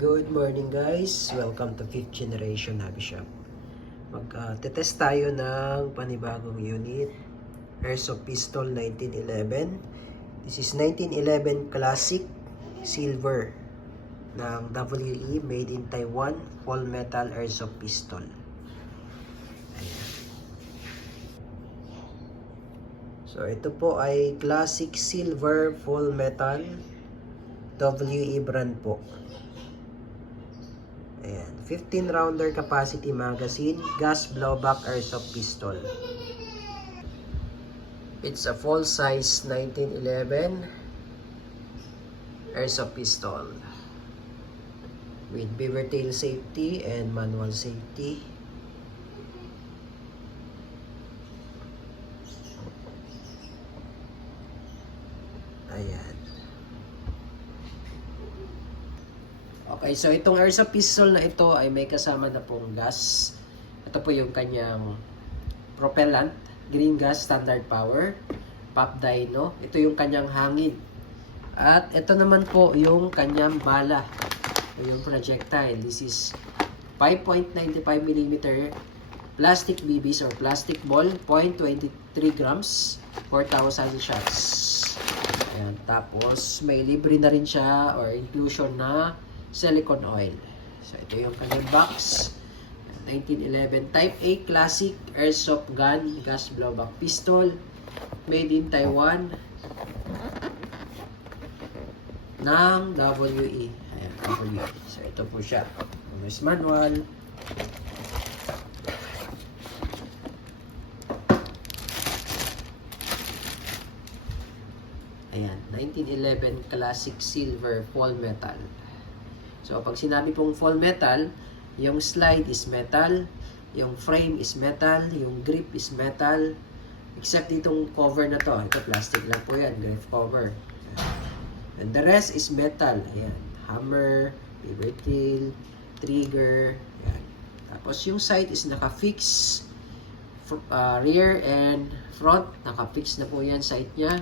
Good morning guys! Welcome to 5th Generation Hobby Shop. Mag-test tayo ng panibagong unit, Airsoft Pistol 1911. This is 1911 Classic Silver ng WE, made in Taiwan, full metal Airsoft Pistol. Ayan. So ito po ay Classic Silver full metal WE brand po. Ayan, 15 rounder capacity magazine, gas blowback airsoft pistol. It's a full size 1911 airsoft pistol with beaver tail safety and manual safety. Ayan. Okay, so itong airsoft pistol na ito ay may kasama na pong gas. Ito po yung kanyang propellant, green gas, standard power, pop dyno. Ito yung kanyang hangin. At ito naman po yung kanyang bala, yung projectile. This is 5.95mm plastic BBs or plastic ball, 0.23 grams, 4,000 shots. Ayan, tapos may libre na rin siya or inclusion na silicone oil. So ito yung kanyang box. 1911 Type A Classic Airsoft Gun Gas Blowback Pistol, made in Taiwan ng WE. Ayan, WE. So ito po siya. Owner's manual. Ayan, 1911 Classic Silver Full Metal. So, pag sinabi pong full metal, yung slide is metal, yung frame is metal, yung grip is metal, except ditong cover na to. Ito, plastic lang po yan, grip cover. And the rest is metal. Ayan, hammer, beaver tail, trigger. Ayan. Tapos, yung sight is naka-fix. Rear and front, naka-fix na po yan, sight niya.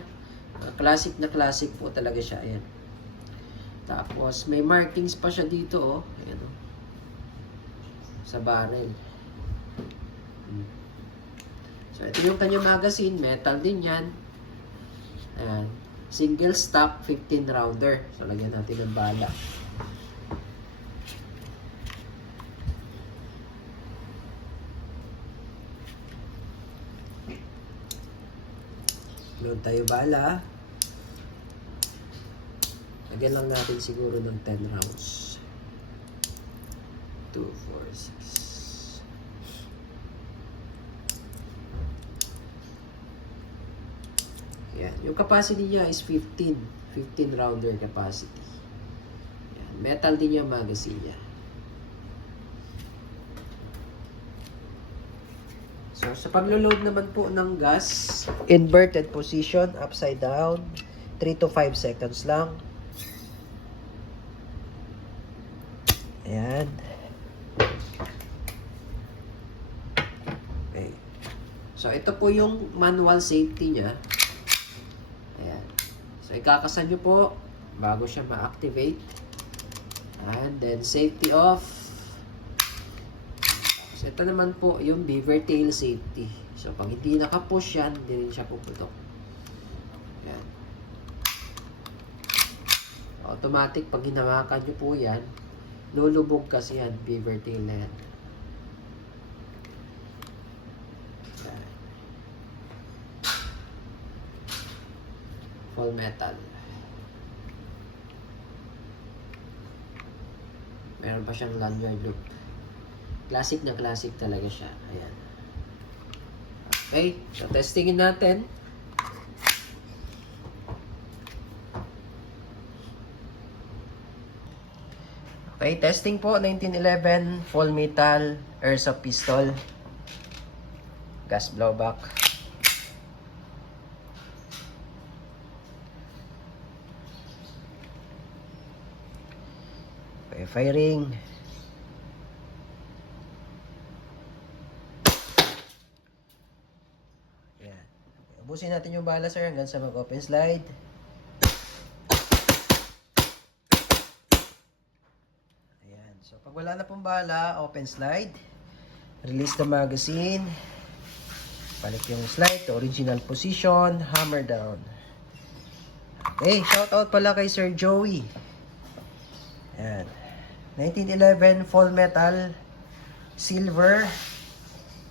Classic na classic po talaga siya. Ayan. Tapos, may markings pa siya dito, oh. Ayan, oh. Sa barrel. So, ito yung kanyang magazine. Metal din yan. Ayan. Single stock, 15 rounder. So, lagyan natin ng bala. Load tayo bala. Lagyan lang natin siguro ng 10 rounds. 2, 4, 6. Yan. Yung capacity niya is 15. 15 rounder capacity. Yan. Metal din yung magazine niya. So, sa paglo-load naman po ng gas, inverted position, upside down, 3 to 5 seconds lang. Ayan. Okay. So, ito po yung manual safety niya. Ayan. So, ikakasan nyo po bago siya ma-activate. And then, safety off. So, ito naman po yung beaver tail safety. So, pag hindi naka-push yan, hindi rin siya puputok. Ayan. Automatic, pag hinawakan nyo po yan, lulubog kasi yan, beaver tail na yan. Full metal. Meron pa siyang lanyard loop. Classic na classic talaga siya. Ayan. Okay, so testingin natin. Okay, testing po, 1911 full metal airsoft pistol, gas blowback. Okay, firing. Ayan. Ubusin natin yung bala, sir, hanggang sa mag-open slide. So, pag wala na pong bala, open slide. Release the magazine. Balik yung slide to original position. Hammer down. Okay, shout out pala kay Sir Joey. Yan. 1911 Full Metal Silver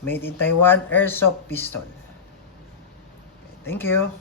Made in Taiwan Airsoft Pistol. Okay, thank you.